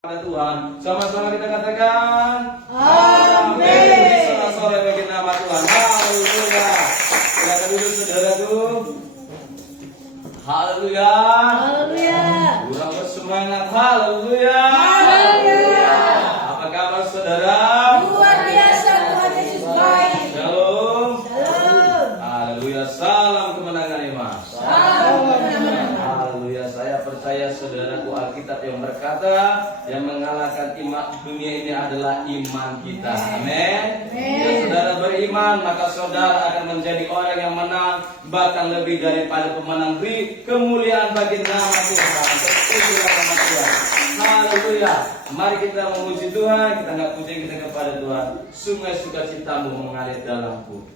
Pada Tuhan, sama-sama kita katakan Amin. Sore bagi nama Tuhan. Haleluya. Silakan duduk saudaraku. Haleluya. Haleluya. Kurang bersemangat. Haleluya. Haleluya. Apa kabar saudara? Luar biasa, Tuhan Yesus baik. Shalom. Shalom. Haleluya. Salam kemenangan iman. Salam kemenangan. Haleluya. Saya percaya saudaraku, Alkitab yang berkata yang mengalahkan iman dunia ini adalah iman kita. Amin. Jika saudara beriman, maka saudara akan menjadi orang yang menang, bahkan lebih daripada pemenang. Beri kemuliaan bagi nama Tuhan. Terpujilah nama Tuhan. Haleluya. Mari kita memuji Tuhan. Kita nggak puji kita kepada Tuhan. Sungai sukacitamu mengalir dalamku.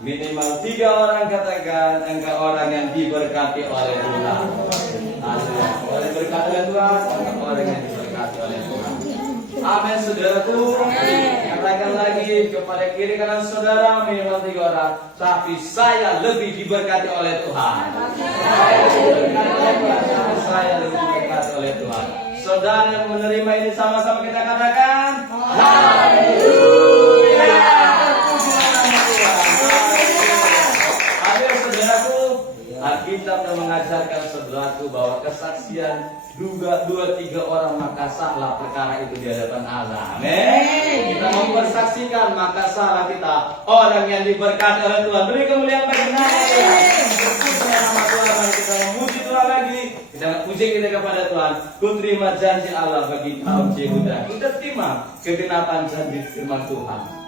Minimal 3 orang katakan engkau orang yang diberkati oleh Tuhan. Haleluya. Oleh berkat oleh Tuhan, engkau orang yang diberkati oleh Tuhan. Amin saudaraku. Katakan lagi kepada kiri kanan saudara, minimal 3 orang. Tapi saya lebih diberkati oleh Tuhan. Saya lebih diberkati oleh Tuhan. Saudara yang menerima ini sama-sama kita katakan. Haleluya. Alkitab mengajarkan saudaraku bahwa kesaksian dua tiga orang maka sahlah perkara itu di hadapan Allah. Amin. Kita mau bersaksikan maka sahlah kita orang yang diberkati oleh Tuhan. Beri kemuliaan bagi nama Tuhan. Nama Tuhan, mari kita memuji Tuhan lagi. Kita puji kita kepada Tuhan. Ku terima janji Allah bagi kaum Yehuda. Kita terima kegenapan janji firman Tuhan.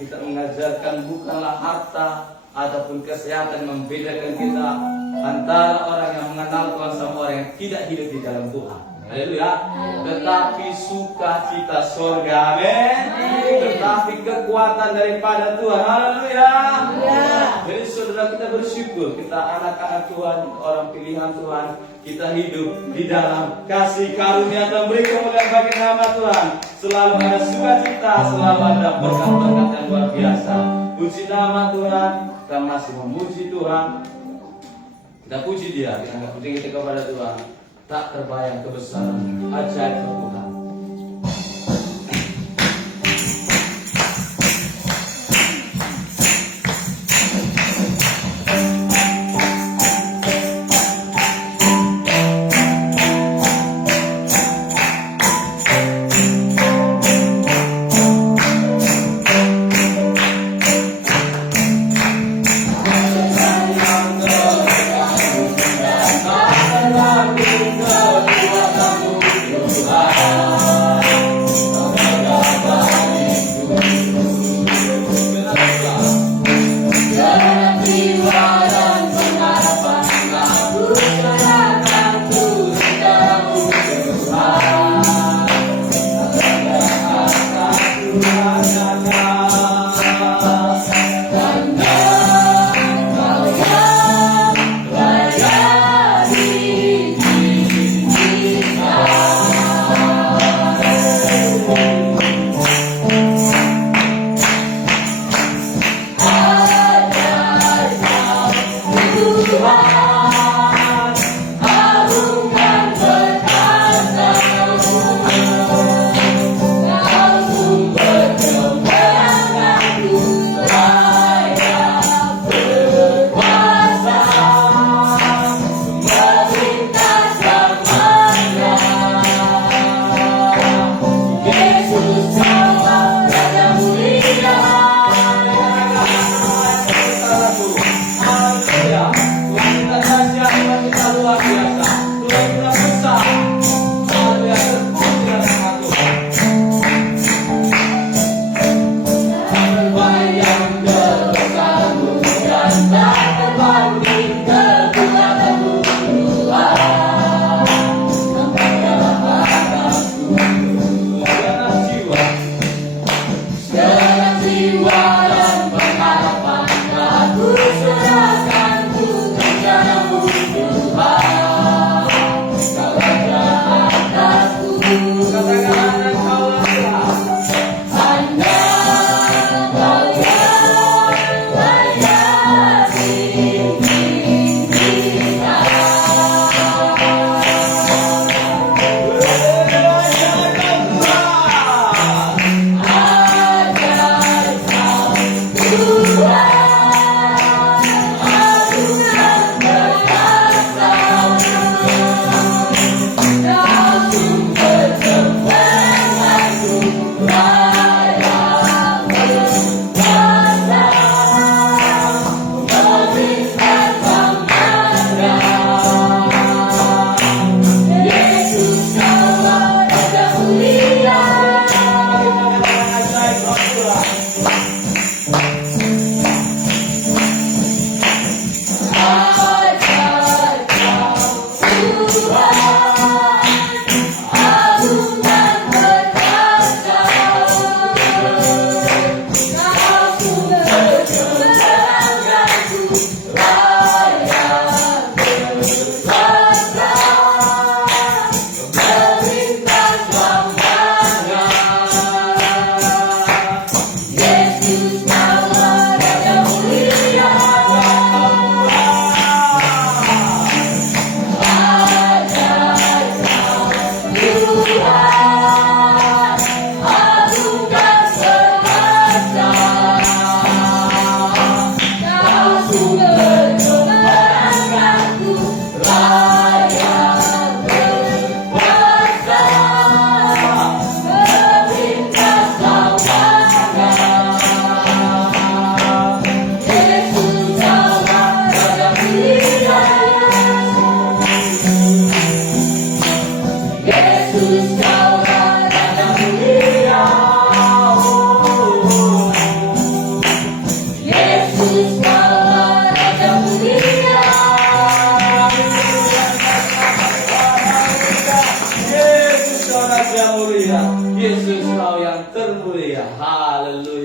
Kita mengajarkan bukanlah harta ataupun kesehatan membedakan kita antara orang yang mengenal Tuhan sama orang yang tidak hidup di dalam Tuhan. Haleluya. Tetapi sukacita surga, amin. Tetapi kekuatan daripada Tuhan. Haleluya. Jadi saudara, kita bersyukur kita anak-anak Tuhan, orang pilihan Tuhan. Kita hidup di dalam kasih karunia dan beri kemuliaan bagi nama Tuhan. Selalu ada sukacita, selalu ada berkat-berkat yang luar biasa. Puji nama Tuhan, kita masih memuji Tuhan. Kita puji Dia, kita angkat puji kita kepada Tuhan. Tak terbayang kebesaran ajaib Tuhan.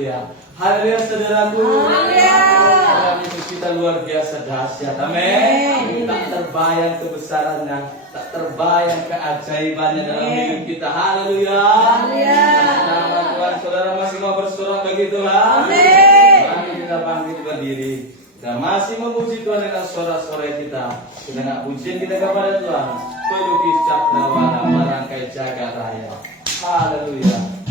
Haleluya. Haleluya saudaraku. Haleluya. Tuhan Yesus kita luar biasa dahsyat. Amin. Tak terbayang kebesarannya, tak terbayang keajaibannya dalam hidup kita. Haleluya. Haleluya. Nama Tuhan. Saudara masih mau bersorak bagi Tuhan? Amin. Mari kita bangkit berdiri. Kita masih memuji Tuhan dengan sorak-sorai kita. Dengan pujian kita kepada Tuhan. Pelukis cakrawala merangkai jagat raya. Haleluya.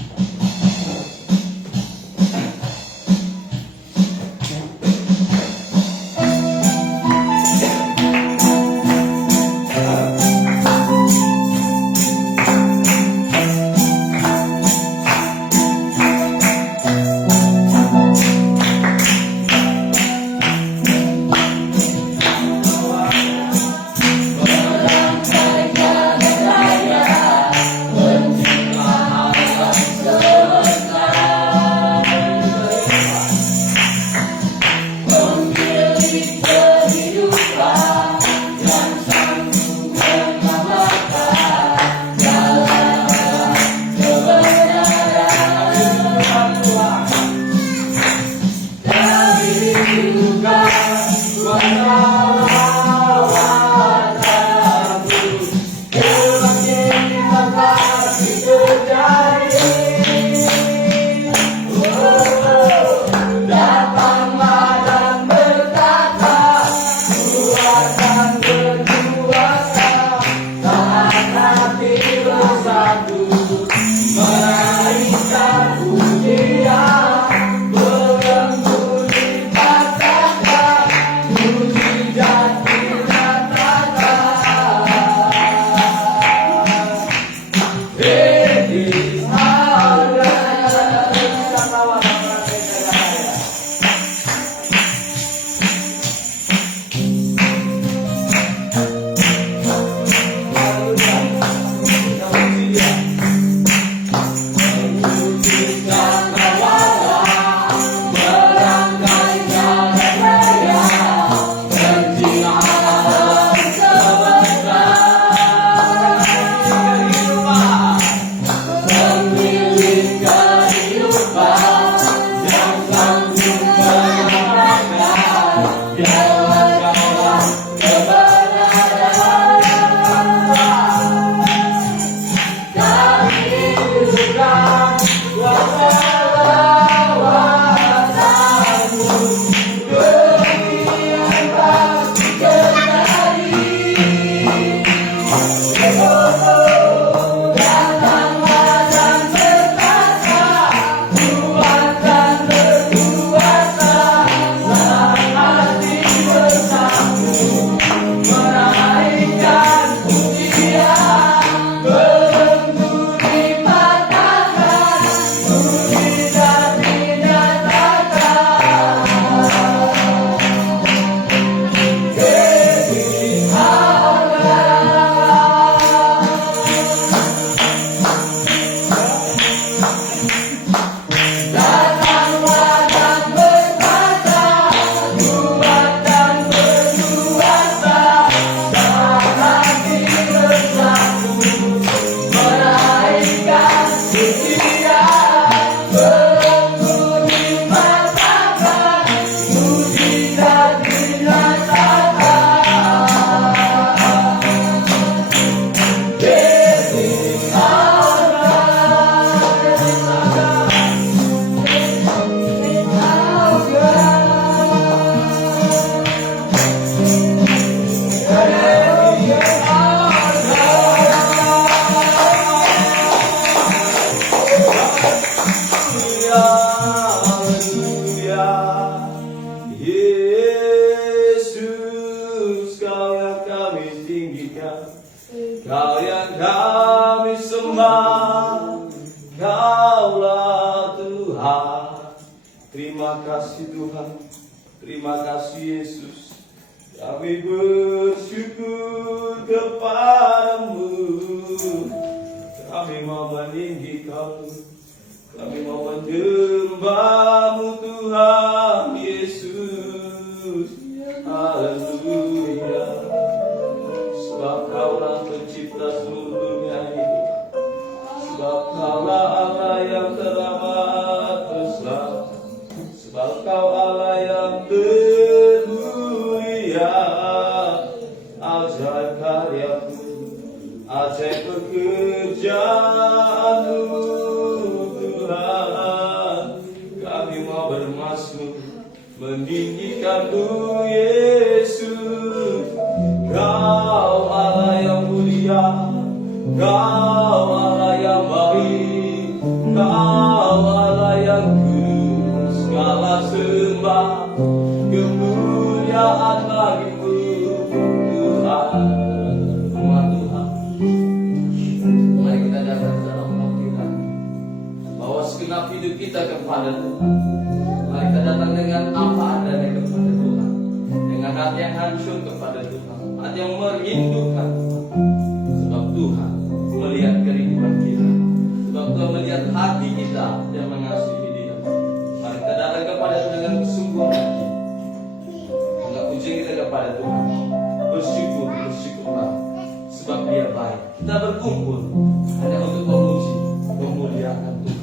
Kau yang kami sembah, Kaulah Tuhan. Terima kasih Tuhan, terima kasih Yesus. Kami bersyukur kepadamu. Kami mau meninggikan, kami mau menyembahmu Tuhan Yesus. Haleluya. Sebab Kaulah pencipta seluruh dunia ini. Sebab Kaulah Allah yang teramat besar. Sebab Kau Allah yang termulia. Ajaib karya-Mu, ajaib pekerjaan-Mu, Tuhan. Kami mau bermasmur meninggikan-Mu, Yesus. Kau Allah yang mulia, Kau Allah yang baik, Kau Allah yang kudus. Segala sembah kemuliaan bagi-Mu, Tuhan. Tuhan, mari kita datang dalam Tuhan, bawa segenap hidup kita kepada Tuhan. Mari kita datang dengan apa adanya kepada Tuhan, dengan hati yang hancur kepada Tuhan, hati yang merindukan Tuhan. Sebab Tuhan melihat kerinduan kita, sebab Tuhan melihat hati kita yang mengasihi Dia. Mari kita datang kepada Tuhan dengan kesungguhan hati, dengan pujian kita kepada Tuhan. Bersyukurlah, sebab Dia baik. Kita berkumpul hanya untuk memuji, memuliakan Tuhan.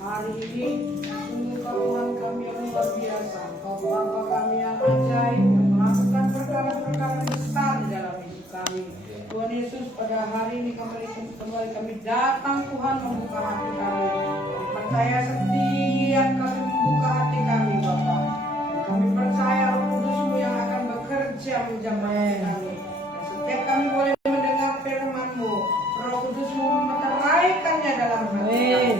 hari ini sungguh Kau Tuhan kami yang luar biasa. Kau Bapa kami yang ajaib, yang melakukan perkara-perkara besar di dalam hidup kami. Tuhan Yesus, pada hari ini kembali kami datang Tuhan membuka hati kami. Kami percaya setiap kami membuka hati kami Bapa. Dan kami percaya Roh Kudus-Mu yang akan bekerja menjamah kami. Dan setiap kami boleh mendengar firman-Mu, Roh Kudus-Mu meneraikannya dalam hati kami.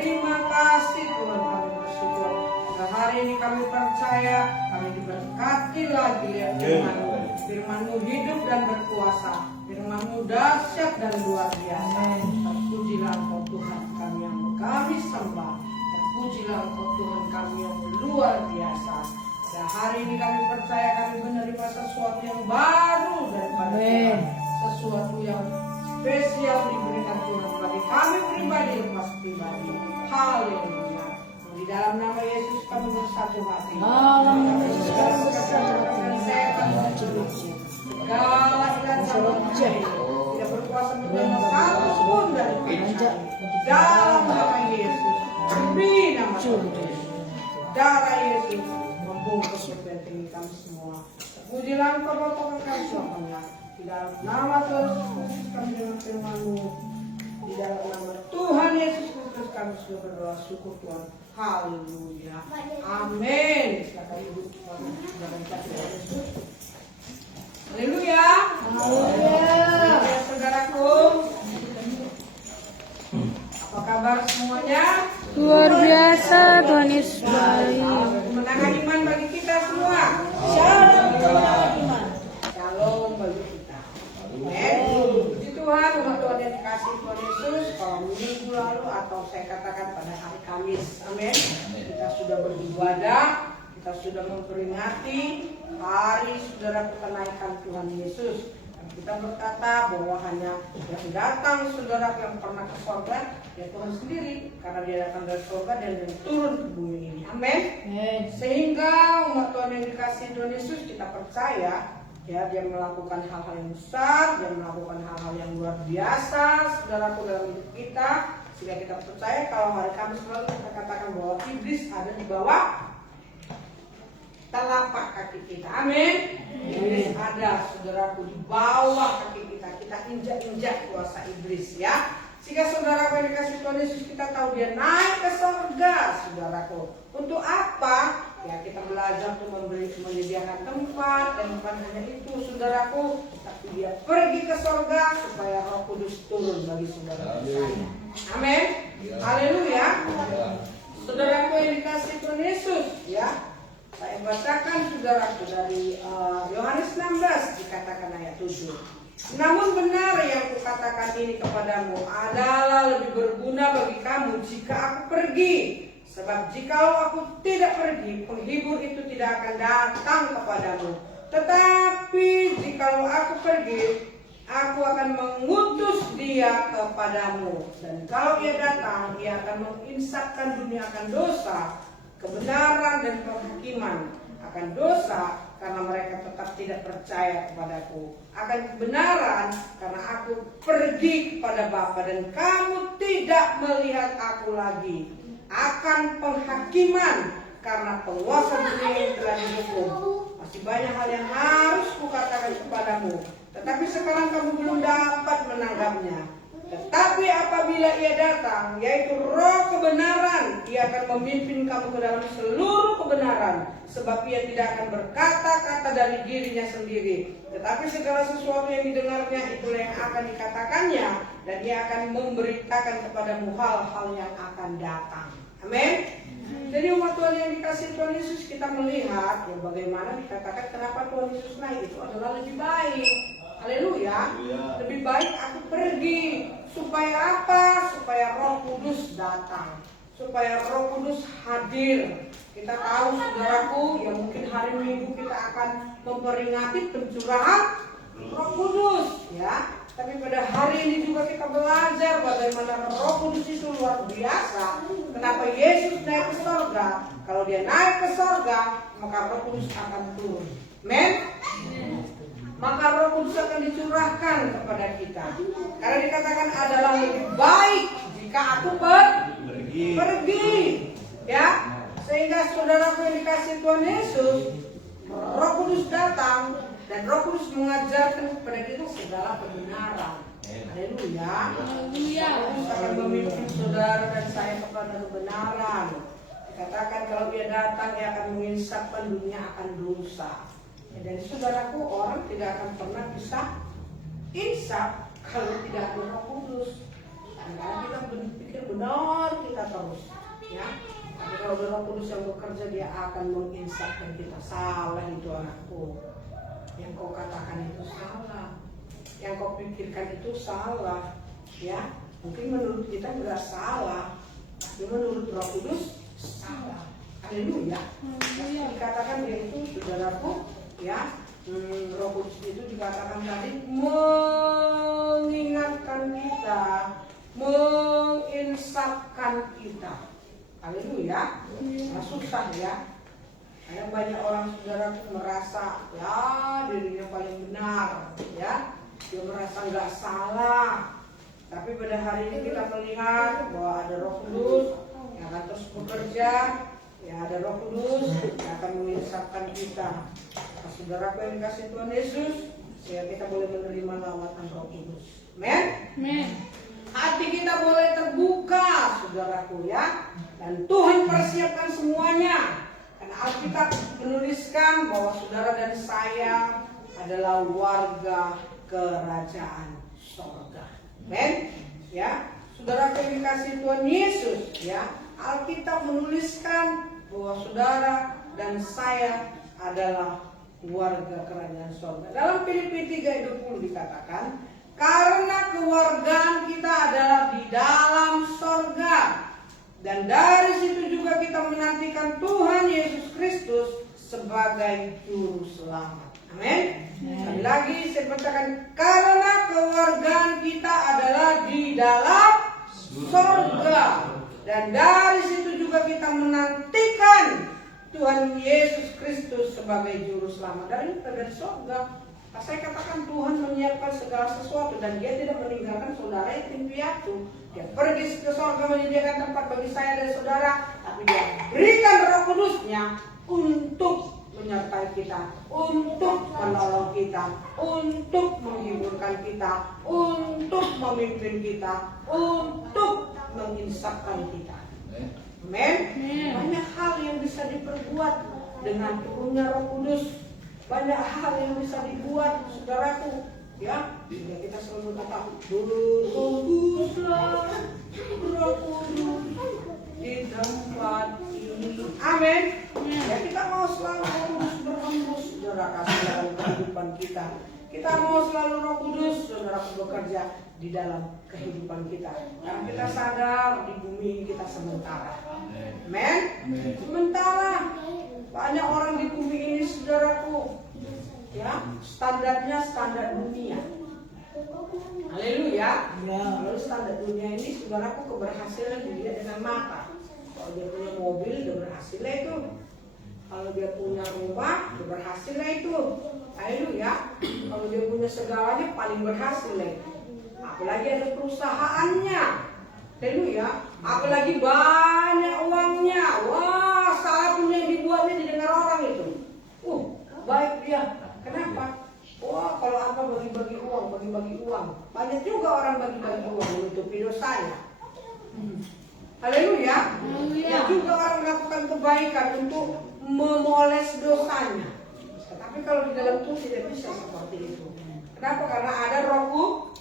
Terima kasih Tuhan, kami bersyukur. Pada hari ini kami percaya kami diberkati lagi lihat firman-Mu. Firman-Mu hidup dan berkuasa. Firman-Mu dahsyat dan luar biasa. Terpujilah Engkau Tuhan kami yang kami sembah. Terpujilah Engkau Tuhan kami yang luar biasa. Pada hari ini kami percaya kami menerima sesuatu yang baru daripada Tuhan. Sesuatu yang spesial diberikan Tuhan bagi kami pribadi lepas pribadi. Haleluya. Di dalam nama Yesus kami bersatu hati. Segala ilan sama tidak berkuasa menjadi satu pun dari kita. Dalam nama Yesus, demi nama Tuhan, darah Yesus membungkus kepentingan kami semua. Pujilah Engkau Bapa kekal selamanya. Di dalam nama Tuhan Yesus kami dengan firman-Mu. Di dalam nama Tuhan Yesus Kristus kami sudah berdoa, syukur Tuhan. Haleluya. Amin. Silakan ibu dalam kasih Yesus. Haleluya. Haleluya. Saudaraku, apa kabar semuanya? Luar biasa, Tuhan Yesus baik. Kemenangan iman bagi kita semua. Shalom kemenangan iman. Shalom bagi kita. Amin. Puji Tuhan, umat Tuhan yang dikasih Tuhan Yesus. Kalau minggu lalu atau saya katakan pada hari Kamis, amin. Kita sudah beribadah, kita sudah memperingati hari saudara kenaikan Tuhan Yesus. Dan kita berkata bahwa hanya yang datang saudara yang pernah ke surga, ya Tuhan sendiri, karena dia datang dari surga dan dia turun ke bumi ini. Amin. Sehingga umat Tuhan yang dikasih Tuhan Yesus, kita percaya ya dia melakukan hal-hal yang besar, dia melakukan hal-hal yang luar biasa saudaraku dalam hidup kita, sehingga kita percaya kalau hari Kamis lalu kita katakan bahwa iblis ada di bawah telapak kaki kita. Amin. Iblis ada saudaraku di bawah kaki kita. Kita injak-injak kuasa iblis ya. Sehingga saudaraku yang dikasih Tuhan Yesus, kita tahu dia naik ke surga saudaraku. Untuk apa? Ya kita belajar untuk menyediakan tempat, dan bukan hanya itu saudaraku, tapi dia pergi ke surga supaya Roh Kudus turun bagi saudara saya. Amin. Haleluya. Saudaraku yang dikasih Tuhan Yesus ya. Saya bacakan saudaraku dari Yohanes 16 dikatakan ayat 7. Namun benar yang kukatakan ini kepadamu adalah lebih berguna bagi kamu jika aku pergi. Sebab jikalau aku tidak pergi, penghibur itu tidak akan datang kepadamu. Tetapi jikalau aku pergi, aku akan mengutus dia kepadamu. Dan kalau ia datang, ia akan menginsapkan dunia akan dosa, kebenaran dan penghakiman. Akan dosa karena mereka tetap tidak percaya kepadaku. Akan kebenaran karena aku pergi kepada Bapa dan kamu tidak melihat aku lagi. Akan penghakiman karena penguasa dunia telah dihukum. Masih banyak hal yang harus kukatakan kepadamu, tetapi sekarang kamu belum dapat menanggapnya. Tetapi apabila ia datang, yaitu Roh kebenaran, ia akan memimpin kamu ke dalam seluruh kebenaran. Sebab ia tidak akan berkata-kata dari dirinya sendiri, tetapi segala sesuatu yang didengarnya itulah yang akan dikatakannya, dan ia akan memberitakan kepadamu hal-hal yang akan datang. Amin. Jadi umat Tuhan yang dikasih Tuhan Yesus, kita melihat ya bagaimana dikatakan kenapa Tuhan Yesus naik itu adalah lebih baik. Haleluya. Lebih baik aku pergi. Supaya apa? Supaya Roh Kudus datang. Supaya Roh Kudus hadir. Kita tahu saudaraku, ya mungkin hari Minggu kita akan memperingati pencurahan Roh Kudus, ya. Tapi pada hari ini juga kita belajar bagaimana Roh Kudus itu luar biasa. Kenapa Yesus naik ke surga? Kalau dia naik ke surga, maka Roh Kudus akan turun. Amen. Maka Roh Kudus akan dicurahkan kepada kita. Karena dikatakan adalah lebih baik jika aku pergi. Pergi. Ya. Sehingga saudaraku yang dikasih Tuhan Yesus, Roh Kudus datang dan Roh Kudus mengajarkan kepada kita segala kebenaran. Haleluya. Roh Kudus akan memimpin saudara dan saya kepada kebenaran. Dikatakan kalau dia datang, dia akan menginsapkan dunia akan dosa. Dan saudaraku, orang tidak akan pernah bisa insaf kalau tidak ada Roh Kudus. Karena kita berpikir benar kita terus, ya. Tapi kalau ada Roh Kudus yang bekerja, dia akan menginsafkan kita. Salah itu anakku. Yang kau katakan itu salah. Yang kau pikirkan itu salah, ya. Mungkin menurut kita nggak salah, tapi menurut Roh Kudus salah. Haleluya. Dikatakan dia itu saudaraku, ya. Roh Kudus itu dikatakan tadi mengingatkan kita, menginsafkan kita. Haleluya. Nah, susah ya. Ada banyak orang saudaraku merasa ya dirinya paling benar, ya. Dia merasa nggak salah. Tapi pada hari ini kita melihat bahwa ada Roh Kudus yang akan terus bekerja. Ya, ada Roh Kudus yang akan menginsafkan kita. Nah, saudaraku yang dikasih Tuhan Yesus, sehingga kita boleh menerima lawatan Roh Kudus. Amen. Hati kita boleh terbuka, saudaraku, ya. Dan Tuhan persiapkan semuanya. Karena Alkitab menuliskan bahwa saudara dan saya adalah warga kerajaan sorga. Amen. Ya, saudara yang dikasih Tuhan Yesus, ya. Alkitab menuliskan bahwa saudara dan saya adalah warga kerajaan sorga. Dalam Filipi 3:20 dikatakan, karena kewargaan kita adalah di dalam sorga. Dan dari situ juga kita menantikan Tuhan Yesus Kristus sebagai juru selamat. Amin. Sekali lagi saya bacakan, karena kewargaan kita adalah di dalam sorga. Dan dari situ juga kita menantikan Tuhan Yesus Kristus sebagai juru selamat. Dari sorga. Saya katakan Tuhan menyiapkan segala sesuatu dan dia tidak meninggalkan saudara yatim piatu. Dia pergi ke sorga menyediakan tempat bagi saya dan saudara, tapi dia berikan Roh Kudusnya untuk menyertai kita, untuk menolong kita, untuk menghiburkan kita, untuk memimpin kita, untuk menginsafkan kita. Amin. Banyak hal yang bisa diperbuat dengan turunnya Roh Kudus. Banyak hal yang bisa dibuat, saudaraku, ya. Sehingga kita selalu kata, berfokuslah Roh Kudus di tempat ini. Amin. Ya, kita mau selalu Roh Kudus berhembus, saudara, kasih dalam kehidupan kita. Kita mau selalu Roh Kudus, saudara, bekerja di dalam kehidupan kita. Karena kita sadar di bumi ini kita sementara. Amin. Sementara. Banyak orang di bumi ini, saudaraku, ya, standarnya standar dunia. Haleluya. Lalu standar dunia ini, saudaraku, keberhasilan dilihat dengan mata. Kalau dia punya mobil, dia berhasil itu. Kalau dia punya rumah, dia berhasil itu. Haleluya. Kalau dia punya segalanya, paling berhasil itu. Apalagi ada perusahaannya. Haleluya. Apalagi banyak uangnya. Wah, salah punya yang dibuatnya didengar orang itu. Baik dia. Kenapa? Wah, kalau apa bagi-bagi uang. Banyak juga orang bagi-bagi uang menutupi dosanya. Haleluya. Dan juga orang melakukan kebaikan untuk memoles dosanya. Tetapi kalau di dalam Tuhan tidak bisa seperti itu. Kenapa? Karena ada Roh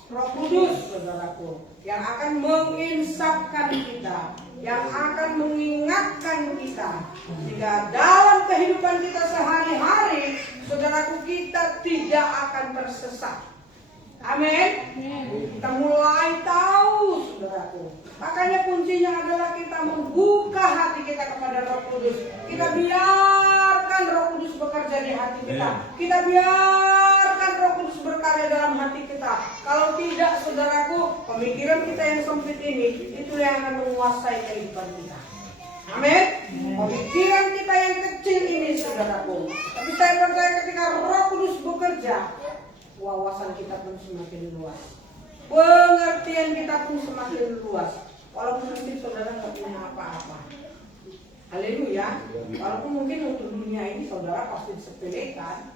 Kudus, saudaraku, yang akan menginsafkan kita, yang akan mengingatkan kita, sehingga dalam kehidupan kita sehari-hari, saudaraku, kita tidak akan tersesat. Amin. Kita mulai tahu, saudaraku. Makanya kuncinya adalah kita membuka hati kita kepada Roh Kudus. Kita biarkan Roh Kudus bekerja di hati kita. Kita biarkan Roh Kudus berkarya dalam hati kita. Kalau tidak, saudaraku, pemikiran kita yang sempit ini, itu yang akan menguasai kehidupan kita. Amin. Pemikiran kita yang kecil ini, saudaraku. Tapi saya percaya ketika Roh Kudus bekerja, wawasan kita pun semakin luas. Pengertian kita pun semakin luas. walaupun mungkin saudara nggak punya apa-apa. Haleluya. Walaupun mungkin untuk dunia ini saudara pasti disepelekan,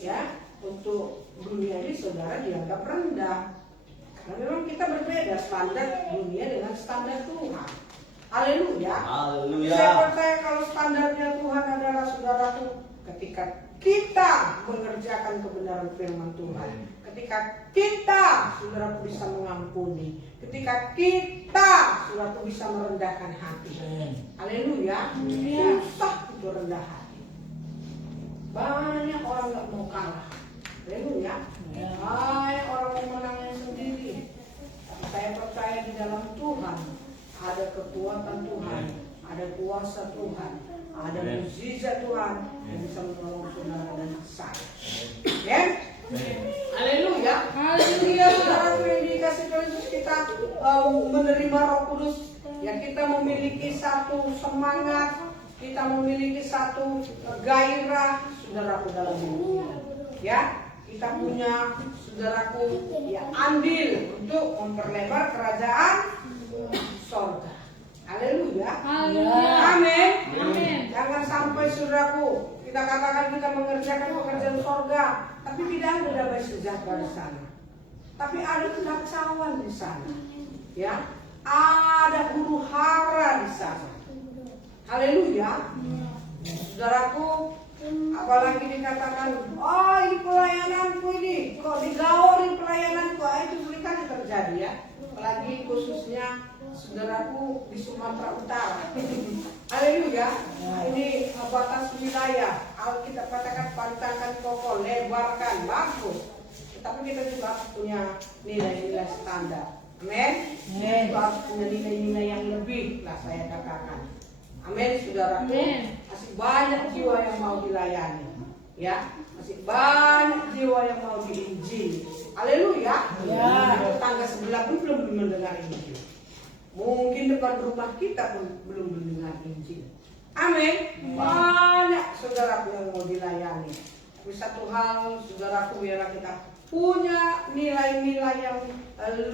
ya. Untuk dunia ini saudara dianggap rendah. Karena memang kita berbeda standar dunia dengan standar Tuhan. Haleluya. Haleluya. Saya percaya kalau standarnya Tuhan adalah saudaraku, ketika kita mengerjakan kebenaran firman Tuhan, ketika kita saudaraku bisa mengampuni, ketika kita saudaraku bisa merendahkan hati. Haleluya. Susah itu rendah hati. Banyak orang nggak mau kalah. Haleluya. Banyak orang mau menangnya sendiri. Tapi saya percaya di dalam Tuhan ada kekuatan Tuhan, ada kuasa Tuhan, ada mukjizat Tuhan yang bisa menolong saudara dan saya. Ya? Haleluya. Haleluya. Saudara yang dikasih Tuhan Yesus, kita menerima Roh Kudus, ya kita memiliki satu semangat, kita memiliki satu gairah, saudaraku dalam hidup. Ya, kita punya saudaraku ya andil untuk memperlebar kerajaan sorga. Haleluya. Amin. Amin. Jangan sampai saudaraku kita katakan kita mengerjakan pekerjaan sorga, tapi tidak ada damai sejahtera di sana. Tapi ada kekacauan di sana. Ya, ada huru hara di sana. Haleluya. Saudaraku, apalagi dikatakan, oh ini pelayananku ini, kok digaori pelayananku, itu seringkali terjadi ya. Apalagi khususnya saudaraku di Sumatera Utara. Haleluya. Ini batas wilayah. Kalau kita katakan pantangkan kokoh, lebarkan, bagus. Tapi kita juga punya nilai-nilai standar. Amin. Kita harus punya nilai-nilai yang lebih lah saya katakan. Amin, saudaraku. Masih banyak jiwa yang mau dilayani, ya. Masih banyak jiwa yang mau diinjili. Haleluya. Ya. Tetangga sebelah pun belum mendengar Injil. Mungkin depan rumah kita pun belum mendengar Injil. Amin. Banyak saudaraku yang mau dilayani. Tapi satu hal, saudaraku, biarlah kita punya nilai-nilai yang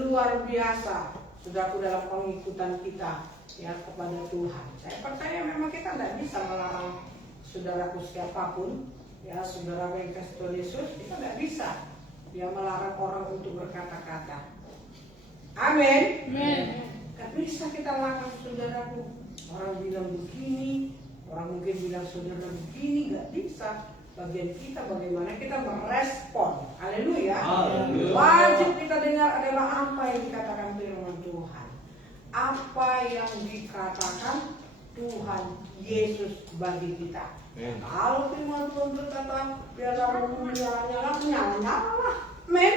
luar biasa, saudaraku, dalam pengikutan kita ya kepada Tuhan. Saya percaya memang kita tidak bisa melarang saudaraku siapapun, ya saudaraku yang kasih Tuhan Yesus, kita tidak bisa dia melarang orang untuk berkata-kata. Amin. Gak bisa kita larang saudaraku. Orang bilang begini, orang mungkin bilang saudara begini, gak bisa. Bagian kita bagaimana kita merespon. Haleluya. Wajib kita dengar adalah apa yang dikatakan firman Tuhan. Apa yang dikatakan Tuhan Yesus bagi kita. Kalau firman Tuhan berkata biarlah rumah nyala-nyala, amin.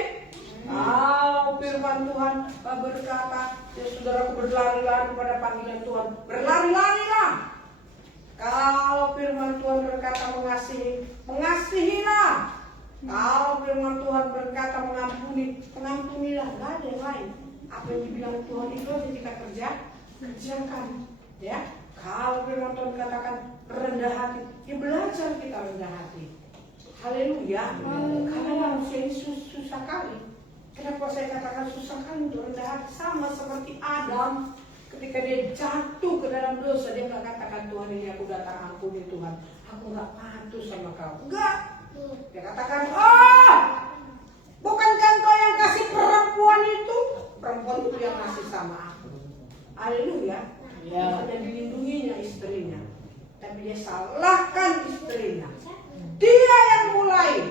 Kalau firman Tuhan berkata ya saudaraku berlari-lari pada panggilan Tuhan, berlari-larilah. Kalau firman Tuhan berkata mengasihi, mengasihilah. Kalau firman Tuhan berkata mengampuni, mengampunilah. Gak ada yang lain. Apa yang dibilang Tuhan itu yang kita kerjakan. Ya. Kalau firman Tuhan katakan rendah hati, ya belajar kita rendah hati. Haleluya. Karena manusia ini susah kali. Kenapa saya katakan susah kali untuk rendah hati? Sama seperti Adam. Ketika dia jatuh ke dalam dosa, dia nggak katakan Tuhan ini aku datang ampuni Tuhan, aku nggak patuh sama kau. Enggak. Dia katakan, oh, bukankah kau yang kasih perempuan itu? Perempuan itu yang kasih sama aku. Haleluya. Bukannya dilindunginya istrinya, tapi dia salahkan istrinya. Dia yang mulai,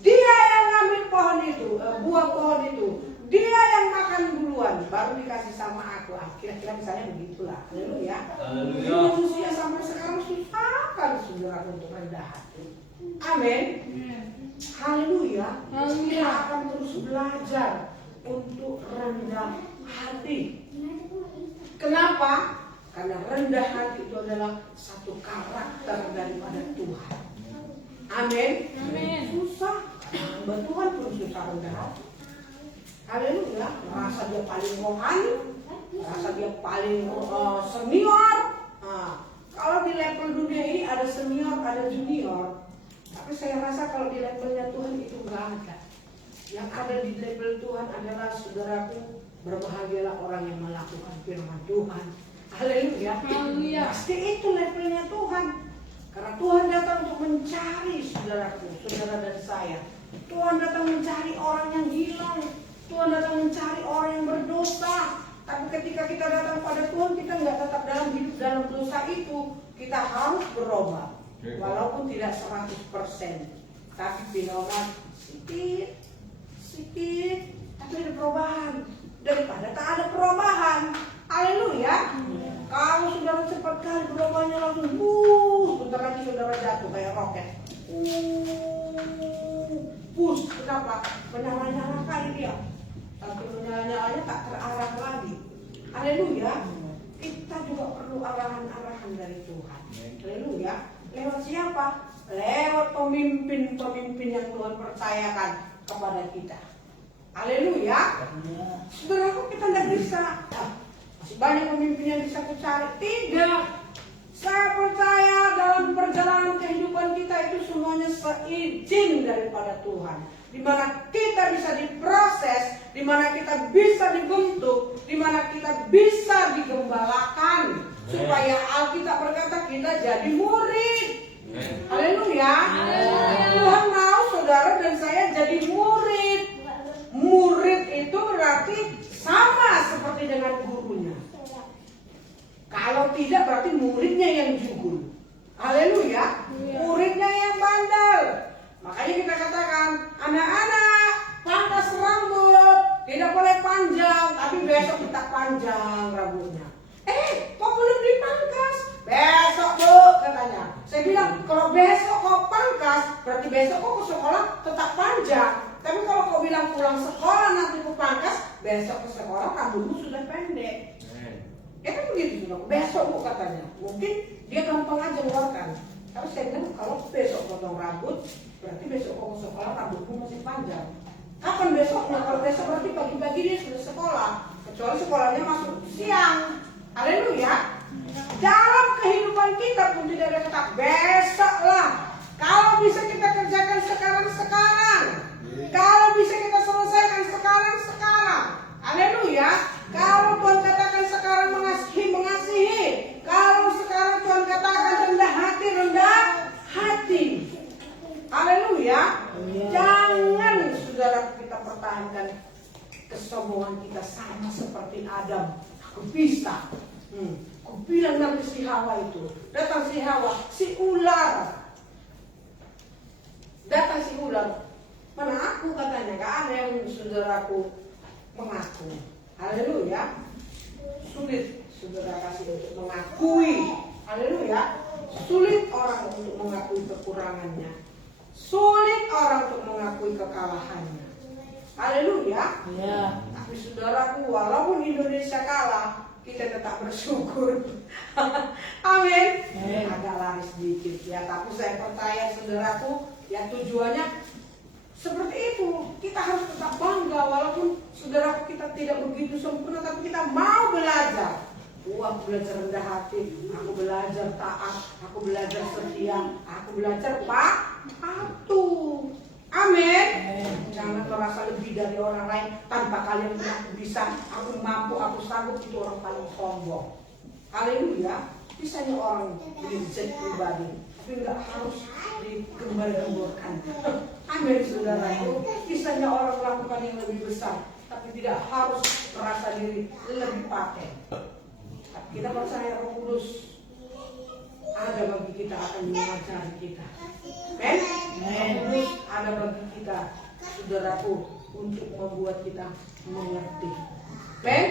dia yang ngambil pohon itu, buah pohon itu. Dia yang makan duluan, baru dikasih sama aku. Kira-kira misalnya begitulah. Haleluya. Manusia sampai sekarang susah kan saudara untuk rendah hati. Amin. Haleluya. Kita akan terus belajar untuk rendah hati. Kenapa? Karena rendah hati itu adalah satu karakter daripada Tuhan. Amin. Susah. Hamba Tuhan pun susah rendah hati. Haleluya, merasa dia paling rohani, merasa dia paling senior. Nah, kalau di level dunia ini ada senior, ada junior. Tapi saya rasa kalau di levelnya Tuhan itu nggak ada. Yang ada di level Tuhan adalah saudaraku Berbahagialah orang yang melakukan firman Tuhan. Haleluya. Pasti itu levelnya Tuhan. Karena Tuhan datang untuk mencari saudaraku, saudara dan saya. Tuhan datang mencari orang yang hilang. Tuhan datang mencari orang yang berdosa. Tapi ketika kita datang pada Tuhan, kita nggak tetap dalam hidup dalam dosa itu. Kita harus berubah. Walaupun tidak 100%. Tapi binoman sedikit, tapi ada perubahan. Daripada tak ada perubahan. Haleluya. Kalau saudara cepat kali berubahnya langsung, bentar lagi saudara jatuh kayak roket. Kenapa? Menyala-nyala kali dia. Tapi menyala-nyalanya tak terarah lagi. Haleluya. Kita juga perlu arahan-arahan dari Tuhan. Haleluya. Lewat siapa? Lewat pemimpin-pemimpin yang Tuhan percayakan kepada kita. Haleluya. Saudaraku, kita tidak bisa. Masih banyak pemimpin yang bisa ku cari. Tidak. Saya percaya dalam perjalanan kehidupan kita itu semuanya seizin daripada Tuhan. Di mana kita bisa diproses, di mana kita bisa dibentuk, di mana kita bisa digembalakan, supaya Alkitab berkata kita jadi murid. Haleluya. Tuhan mau saudara dan saya jadi murid. Murid itu berarti sama seperti dengan gurunya. Kalau tidak berarti muridnya yang jugul. Haleluya. Muridnya yang bandel. Makanya kita katakan, anak-anak pangkas rambut, tidak boleh panjang, tapi besok kita panjang rambutnya. Kok belum dipangkas? Besok Bu, katanya. Saya bilang, kalau besok kau pangkas, berarti besok kau ke sekolah tetap panjang. Tapi kalau kau bilang pulang sekolah nanti ku pangkas, besok ke sekolah rambutmu sudah pendek. Kan begitu juga. Besok Bu katanya. Mungkin dia gampang aja mengeluarkan. Tapi saya bilang kalau besok potong rambut, berarti besok kau ke sekolah rambutmu masih panjang. Kapan besoknya? Kalau besok berarti pagi-pagi dia sudah sekolah. Kecuali sekolahnya masuk siang. Haleluya. Dalam kehidupan kita pun tidak ada kata besoklah. Kalau bisa kita kerjakan sekarang. Kalau bisa kita selesaikan sekarang. Haleluya. Kalau Tuhan katakan sekarang mengasihi. Kalau sekarang Tuhan katakan rendah hati. Haleluya. Jangan saudara kita pertahankan kesombongan kita sama seperti Adam. Aku bisa. Aku bilang nanti si Hawa itu. Datang si Hawa, si ular. Datang si ular. Mana aku katanya, gak ada yang saudaraku mengaku. Haleluya. Sulit saudara kasih untuk mengakui. Haleluya. Sulit orang untuk mengakui kekurangannya. Sulit orang untuk mengakui kekalahannya. Haleluya. Tapi saudaraku, walaupun Indonesia kalah, kita tetap bersyukur. Amin. Agak lari sedikit ya, tapi saya percaya saudaraku, ya tujuannya seperti itu. Kita harus tetap bangga walaupun saudaraku kita tidak begitu sempurna, tapi kita mau belajar. Aku belajar rendah hati, aku belajar taat, aku belajar setia, aku belajar patuh. Amin. Jangan merasa lebih dari orang lain tanpa kalian bilang aku bisa, aku mampu, aku sanggup, itu orang paling sombong. Haleluya. Bisanya orang belajar pribadi, tapi nggak harus digembar-gemborkan. Amin saudara. Bisanya orang melakukan yang lebih besar, tapi tidak harus merasa diri lebih paten. Kita percaya Roh Kudus ada bagi kita, akan mengajari kita. Amen. Roh Kudus ada bagi kita, saudaraku, untuk membuat kita mengerti. Amen.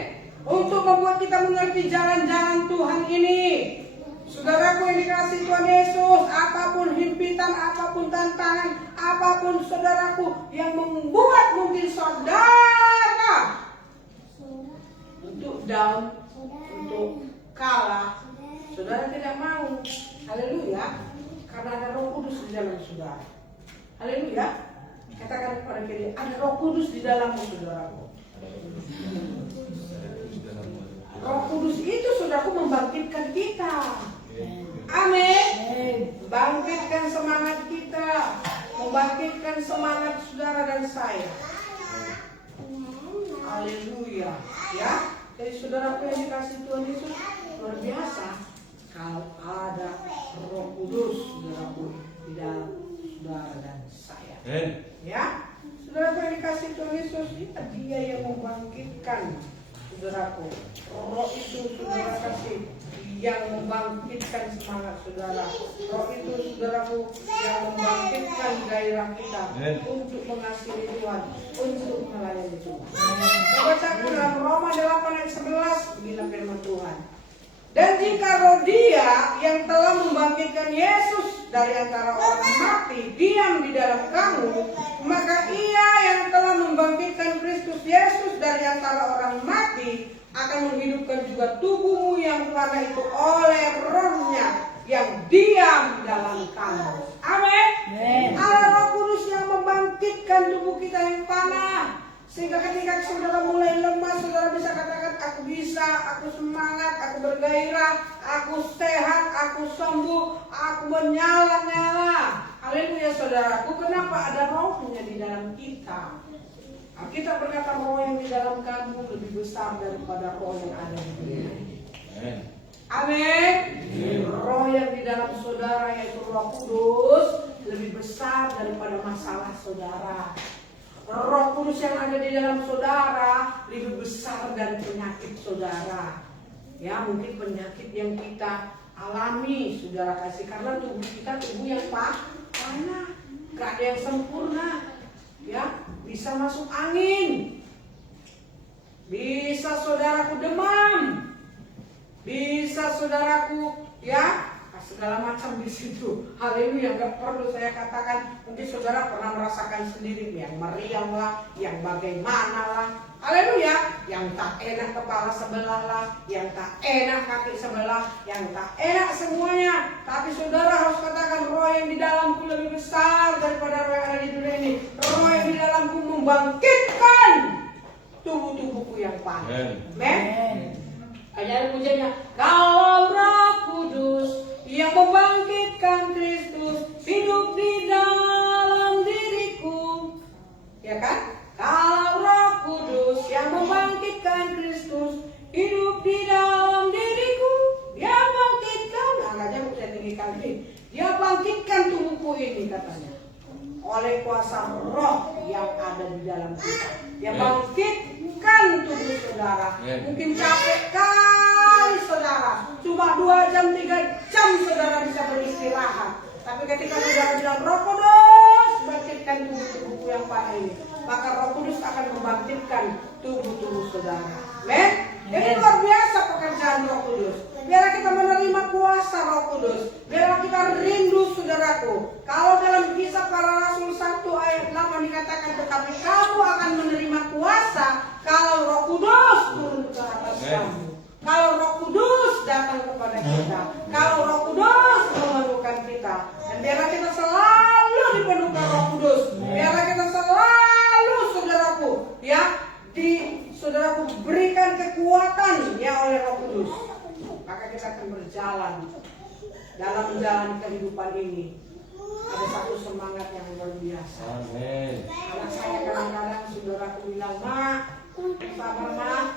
Untuk membuat kita mengerti jalan-jalan Tuhan ini. Saudaraku yang dikasihi Tuhan Yesus, apapun himpitan, apapun tantangan, apapun saudaraku yang membuat mungkin saudara untuk down, untuk kalah, saudara tidak mau. Haleluya. Karena ada Roh Kudus di dalam saudara. Haleluya. Katakan kepada kiri, ada Roh Kudus di dalammu saudaraku. Roh Kudus itu saudaraku membangkitkan kita. Amin. Bangkitkan semangat kita, membangkitkan semangat saudara dan saya. Haleluya. Ya, jadi saudaraku yang dikasih Tuhan Yesus, luar biasa. Kalau ada Roh Kudus, saudaraku, di dalam saudara dan saya. Ya, saudaraku yang dikasih Tuhan Yesus, Dia yang membangkitkan, saudaraku. Roh itu saudara kasih yang membangkitkan semangat saudara. Roh itu saudaraku yang membangkitkan gairah kita untuk mengasihi Tuhan, untuk melayani Tuhan. Bacakan dalam Roma 8 ayat 11 begini firman Tuhan. Dan jika roh Dia yang telah membangkitkan Yesus dari antara orang mati diam di dalam kamu, maka Ia yang telah membangkitkan Kristus Yesus dari antara orang mati akan menghidupkan juga tubuhmu yang fana itu oleh Roh-Nya yang diam dalam kamu. Amin. Ada Roh Kudus yang membangkitkan tubuh kita yang fana, sehingga ketika saudara mulai lemah, saudara bisa katakan, aku bisa, aku semangat, aku bergairah, aku sehat, aku sembuh, aku menyala-nyala. Haleluya saudaraku. Kenapa? Ada Roh-Nya di dalam kita. Kita berkata roh yang di dalam kamu lebih besar daripada roh yang ada di dunia. Amin. Roh yang di dalam saudara yaitu Roh Kudus lebih besar daripada masalah saudara. Roh Kudus yang ada di dalam saudara lebih besar dari penyakit saudara. Ya, mungkin penyakit yang kita alami, saudara kasih, karena tubuh kita tubuh yang panah, gak ada yang sempurna. Ya, bisa masuk angin, bisa saudaraku demam, bisa saudaraku ya segala macam di situ. Haleluya, nggak perlu saya katakan. Mungkin saudara pernah merasakan sendiri yang meriang lah, yang bagaimana lah. Haleluya, yang tak enak kepala sebelah lah, yang tak enak kaki sebelah, yang tak enak semuanya. Tapi saudara harus katakan, roh yang di dalamku lebih besar daripada roh yang ada di dunia ini. Roh yang di dalamku membangkitkan tubuh-tubuhku yang panas. Amen. Ajaran pujiannya, kalau Roh Kudus yang membangkitkan Kristus hidup di dalam diriku, ya kan? Kalau Roh Kudus yang membangkitkan Kristus hidup di dalam diriku, Dia bangkitkan, angkanya saya tinggi kali, Dia bangkitkan tubuhku ini katanya, oleh kuasa Roh yang ada di dalam kita. Dia bangkitkan tubuh saudara. Mungkin capek kali saudara, cuma 2 jam 3 jam saudara bisa beristirahat. Tapi ketika saudara bilang Roh Kudus bangkitkan tubuh-tubuhku yang pada ini, maka Roh Kudus akan membangkitkan tubuh-tubuh saudara. Amen. Ini luar biasa pekerjaan Roh Kudus. Biarlah kita menerima kuasa Roh Kudus. Biarlah kita rindu saudaraku. Kalau dalam Kisah Para Rasul 1 ayat 8 dikatakan, tetapi kamu akan menerima kuasa kalau Roh Kudus turun ke atas kamu. Kalau Roh Kudus datang kepada kita, kalau Roh Kudus memerlukan kita, dan biarlah kita selalu dipenuhkan Roh Kudus. Biarlah kita selalu saudaraku, ya, saudaraku berikan kekuatan ya oleh Roh Kudus. Maka kita akan berjalan dalam jalan kehidupan ini. Ada satu semangat yang luar biasa. Amin. Anak saya kadang-kadang saudaraku bilang, "Mak, sabar Mak.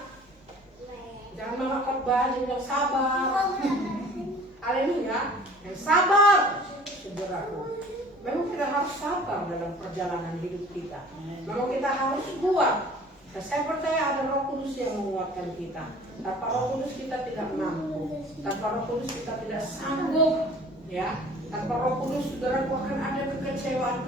Jangan Mama khotbah, yang sabar." Haleluya. Yang sabar, saudaraku. Memang kita harus sabar dalam perjalanan hidup kita. Memang kita harus kuat. Nah, saya percaya ada Roh Kudus yang menguatkan kita. Tanpa Roh Kudus kita tidak mampu. Tanpa Roh Kudus kita tidak sanggup. Ya, tanpa Roh Kudus saudaraku akan ada kekecewaan.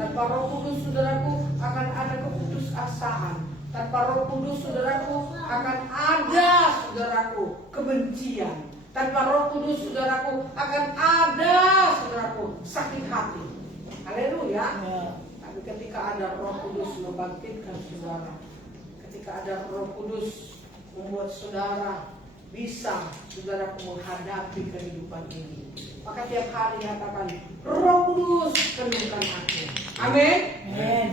Tanpa Roh Kudus saudaraku akan ada keputusasaan. Tanpa Roh Kudus saudaraku akan ada saudaraku kebencian. Tanpa Roh Kudus saudaraku akan ada saudaraku sakit hati. Haleluya. Tapi ketika ada Roh Kudus membangkitkan saudara, ketika ada Roh Kudus membuat saudara bisa saudara menghadapi kehidupan ini, maka tiap hari katakan, Roh Kudus penuhkan aku. Amin.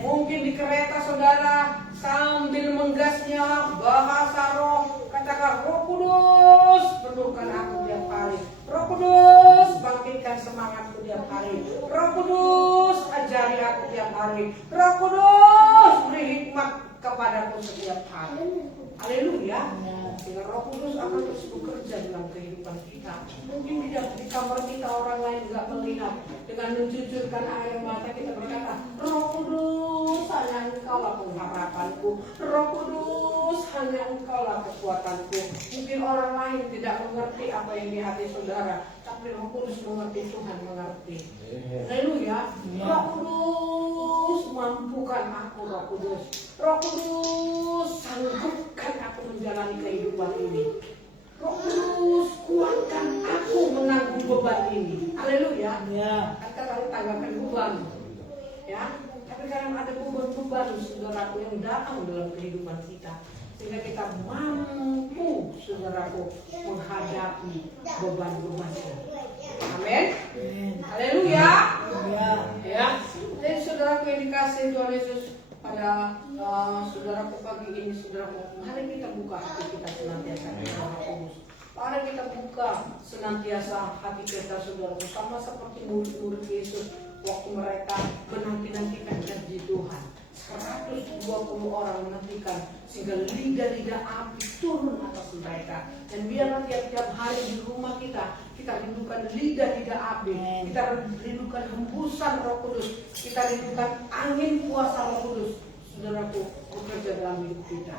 Mungkin di kereta saudara sambil menggasnya bahasa roh, katakan, Roh Kudus penuhkan aku tiap hari. Roh Kudus bangkitkan semangatku tiap hari. Roh Kudus ajari aku tiap hari. Roh Kudus beri hikmat kepadaku setiap hari. Haleluya. Sehingga Roh Kudus akan terus bekerja dalam kehidupan kita. Mungkin di kamar kita orang lain nggak melihat. Dengan menjujurkan air mata kita berkata, Roh Kudus, hanya Engkaulah pengharapanku. Roh Kudus, hanya Engkaulah kekuatanku. Mungkin orang lain tidak mengerti apa yang di hati saudara, tapi Roh Kudus mengerti, Tuhan mengerti. Haleluya. Roh Kudus, mampukan aku, Roh Kudus. Roh Kudus, sanggupkan aku menjalani kehidupan ini. Roh Kudus, kuatkan aku menanggung beban ini. Haleluya. Kita lalu tanggapan beban. Ya, tapi kadang ada beban-beban saudaraku yang datang dalam kehidupan kita, sehingga kita mampu saudaraku menghadapi beban-beban itu. Amin. Haleluya. Ya, jadi saudaraku yang dikasihi Tuhan Yesus, pada saudaraku pagi ini, saudaraku, mari kita buka hati kita senantiasa kepada Roh Kudus. Mari kita buka senantiasa hati kita, saudaraku, sama seperti murid-murid Yesus waktu mereka menanti-nantikan janji Tuhan. 120 orang menantikan sehingga lidah-lidah api turun atas mereka. Dan biarlah tiap-tiap hari di rumah kita rindukan lidah-lidah api, kita rindukan hembusan Roh Kudus, kita rindukan angin kuasa Roh Kudus, saudaraku, bekerja dalam hidup kita.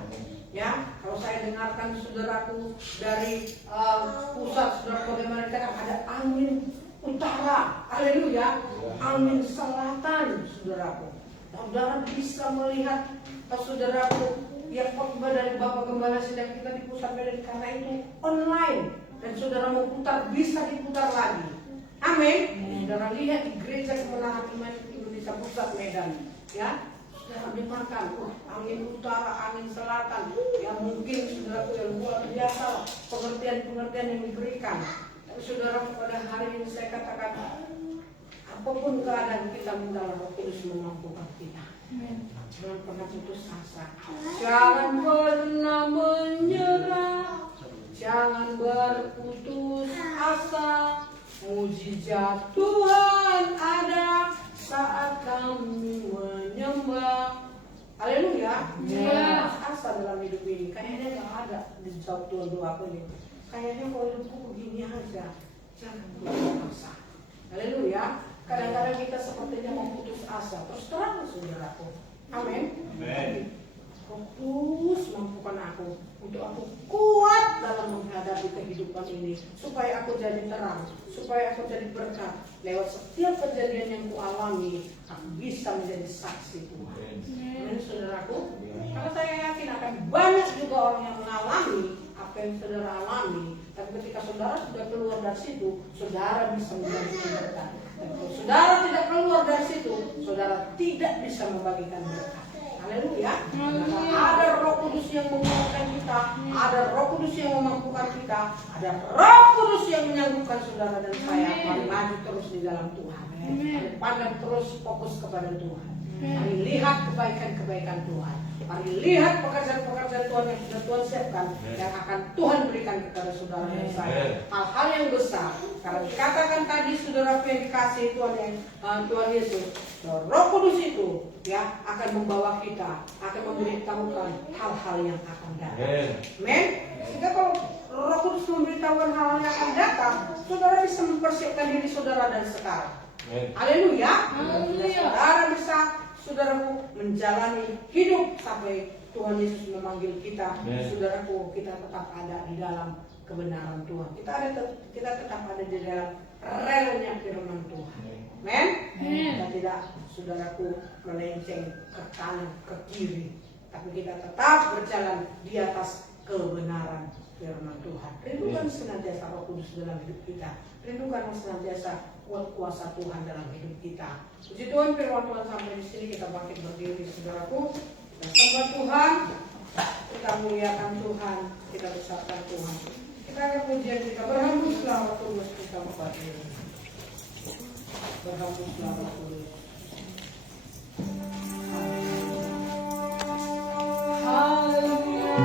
Ya, kalau saya dengarkan saudaraku dari pusat, saudara, bagaimana kita ada angin utara, haleluya, angin selatan, saudaraku. Saudara bisa melihat saudaraku yang khotbah dari Bapak Gembala sedang kita di pusat Medan, karena itu online dan saudara mau putar bisa diputar lagi. Amin. Saudara lihat di gereja Kemenangan Iman Indonesia Pusat Medan, ya. Saudara dimakan angin utara, angin selatan, yang mungkin saudaraku yang luar biasa pengertian-pengertian yang diberikan. Tapi saudara, pada hari ini saya katakan, apapun keadaan kita, mintalah Roh Kudus memampukan kita. Jangan pernah putus asa. Jangan pernah menyerah. Jangan berputus asa. Mujizat Tuhan ada saat kami menyembah. Haleluya. Jangan putus asa dalam hidup ini. Kayaknya nggak ada di jawab Tuhan doaku ini. Kayaknya kalau hidupku begini aja. Jangan putus asa. Haleluya. Kadang-kadang kita sepertinya mau putus asa. Terus terang, saudaraku. Amin. Fokus mampukan aku untuk aku kuat dalam menghadapi kehidupan ini, supaya aku jadi terang, supaya aku jadi berkat lewat setiap kejadian yang kualami. Aku bisa menjadi saksi Tuhan. Amin, saudaraku. Karena saya yakin akan banyak juga orang yang mengalami apa yang saudara alami. Tapi ketika saudara sudah keluar dari situ, saudara bisa menjadi berkat. Kalau saudara tidak keluar dari situ, saudara tidak bisa membagikan berkat. Haleluya. Ada Roh Kudus yang menguatkan kita, ada Roh Kudus yang memampukan kita, ada Roh Kudus yang menyanggupan saudara dan saya. Mari maju terus di dalam Tuhan. Mari pandang terus fokus kepada Tuhan. Mari lihat kebaikan-kebaikan Tuhan. Mari lihat pekerjaan-pekerjaan Tuhan yang sudah Tuhan siapkan, yang akan Tuhan berikan kepada saudara dan saya. Hal-hal yang besar. Karena dikatakan tadi, saudara yang dikasihi Tuhan Yesus, Roh Kudus itu ya akan membawa kita, akan memberitahukan hal-hal yang akan datang. Amen. Sehingga kalau Roh Kudus memberitahukan hal-hal yang akan datang, saudara bisa mempersiapkan diri saudara dan sekarang. Haleluya. Saudara bisa, saudaraku, menjalani hidup sampai Tuhan Yesus memanggil kita. Saudaraku, kita tetap ada di dalam kebenaran Tuhan. Kita tetap ada di dalam relnya firman Tuhan. Amen. Kita tidak, saudaraku, melenceng ke kanan ke kiri, tapi kita tetap berjalan di atas kebenaran firman Tuhan. Rindukan senantiasa Roh Kudus dalam hidup kita. Rindukan senantiasa kuasa Tuhan dalam hidup kita. Puji Tuhan, firman Tuhan sampai di sini, kita bangkit berdiri, saudaraku. Kita sembah Tuhan, kita muliakan Tuhan, kita besarkan Tuhan. Kita akan pujian kita berhembuslah Roh Kudus, kita berdiri. Berhembuslah Roh Kudus. Haleluya.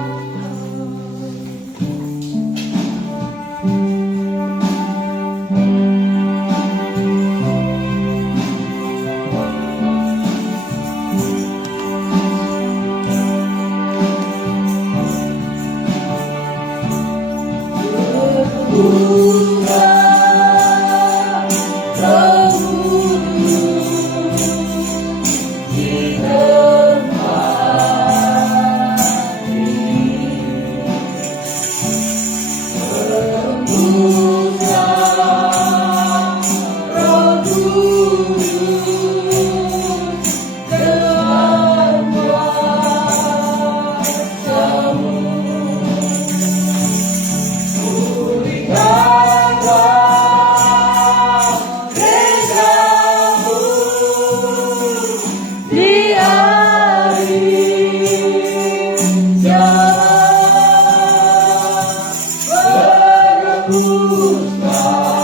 Roh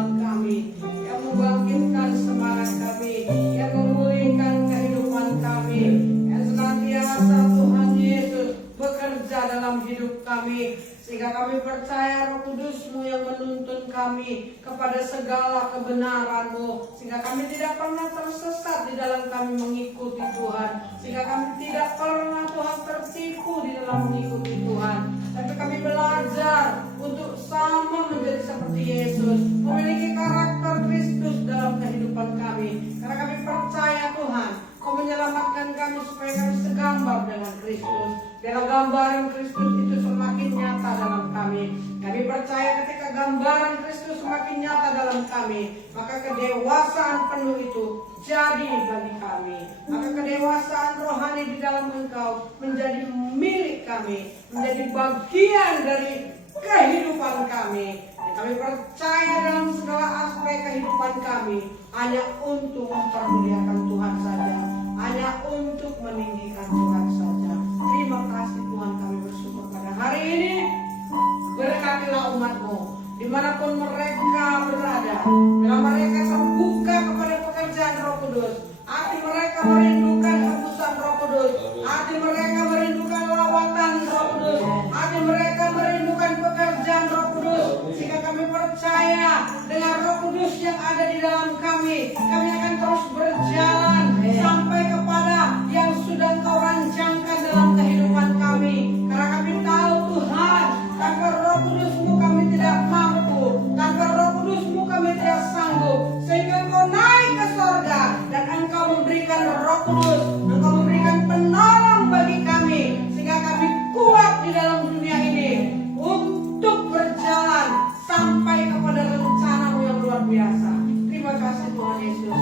dalam kami, yang membangkitkan semangat kami, yang memulihkan kehidupan kami, yang senantiasa Tuhan Yesus bekerja dalam hidup kami, sehingga kami percaya Roh Kudus-Mu yang menuntun kami kepada segala kebenaran-Mu, sehingga kami tidak pernah tersesat di dalam kami mengikuti Tuhan, sehingga kami tidak pernah Tuhan tertipu di dalam mengikuti Tuhan, tapi kami belajar untuk sama menjadi seperti Yesus, memiliki karakter Kristus dalam kehidupan kami, karena kami percaya Tuhan Kau menyelamatkan kami supaya kami segambar dengan Kristus. Biarlah gambaran Kristus itu semakin nyata dalam kami. Kami percaya ketika gambaran Kristus semakin nyata dalam kami, maka kedewasaan penuh itu jadi bagi kami. Maka kedewasaan rohani di dalam Engkau menjadi milik kami, menjadi bagian dari kehidupan kami. Dan kami percaya dalam segala aspek kehidupan kami hanya untuk mempermuliakan Tuhan saja, hanya untuk meninggikan Tuhan saja. Terima kasih Tuhan, kami bersyukur pada hari ini. Berkatilah umat-Mu dimanapun mereka berada. Bila mereka terbuka kepada pekerjaan Roh Kudus, hati mereka merindukan hembusan Roh Kudus, hati mereka merindukan lawatan Roh Kudus, hati mereka merindukan pekerjaan Roh Kudus, sehingga kami percaya dengan Roh Kudus yang ada di dalam kami akan terus berjalan sampai kepada yang sudah Kau rancangkan dalam kehidupan kami. Karena kami tahu Tuhan, tanpa Roh Kudus-Mu kami tidak mampu, tanpa Roh Kudus-Mu kami tidak sanggup, sehingga Engkau naik ke sorga dan Engkau memberikan Roh Kudus, Engkau memberikan penolong bagi kami, sehingga kami kuat di dalam dunia ini untuk berjalan sampai kepada rencana-Mu yang luar biasa. Terima kasih Tuhan Yesus.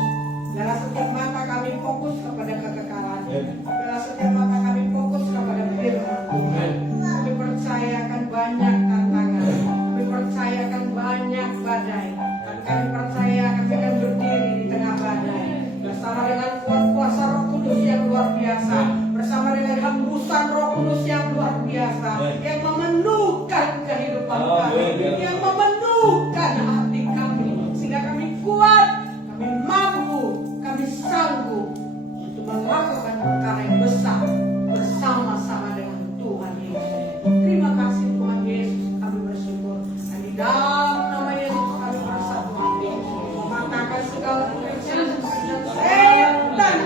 Biarlah setiap mata kami fokus kepada kekekalan, biarlah setiap mata kami fokus kepada firman Tuhan. Kami percayakan banyak tantangan, kami percayakan banyak badai, dan kami percaya kami akan berdiri di tengah badai bersama dengan kuasa Roh Kudus yang luar biasa, bersama dengan hembusan Roh Kudus yang luar biasa, yang memenuhkan kehidupan kami, yang memenuhkan hati kami, sehingga kami kuat, kami mampu, kami sanggup untuk melakukan perkara yang besar bersama-sama dengan Tuhan Yesus. Terima kasih Tuhan Yesus, kami bersyukur. Dan di dalam nama Yesus kami bersatu hati mematahkan segala pekerjaan setan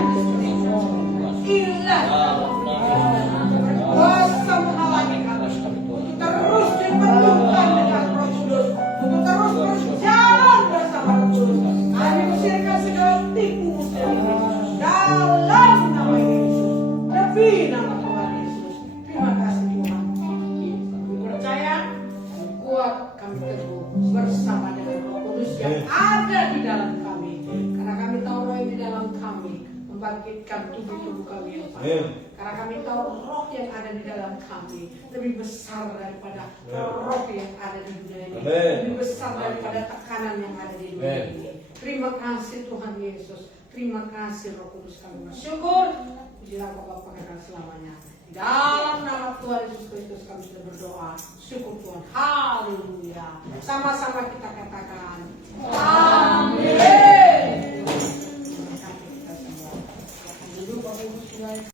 hilang. Kuasa menghalangi kami untuk terus dipenuhkan dengan Roh Kudus, untuk terus berjalan bersama Roh Kudus. Kami usirkan segala tipu muslihat dalam nama Yesus, demi nama Tuhan Yesus. Terima kasih Tuhan. Kami percaya, kami kuat, kami teguh bersama dengan Roh Kudus yang ada di dalam kami. Karena kami tahu Roh yang di dalam kami membangkitkan tubuh-tubuh kami yang baik. Karena kami tahu roh yang ada di dalam kami lebih besar daripada roh yang ada di dunia ini, lebih besar daripada tekanan yang ada di dunia ini. Terima kasih Tuhan Yesus, terima kasih Roh Kudus, kami bersyukur. Pujilah Bapa kekal selamanya. Di dalam nama Tuhan Yesus Kristus kami sudah berdoa. Syukur Tuhan. Haleluya. Sama-sama kita katakan.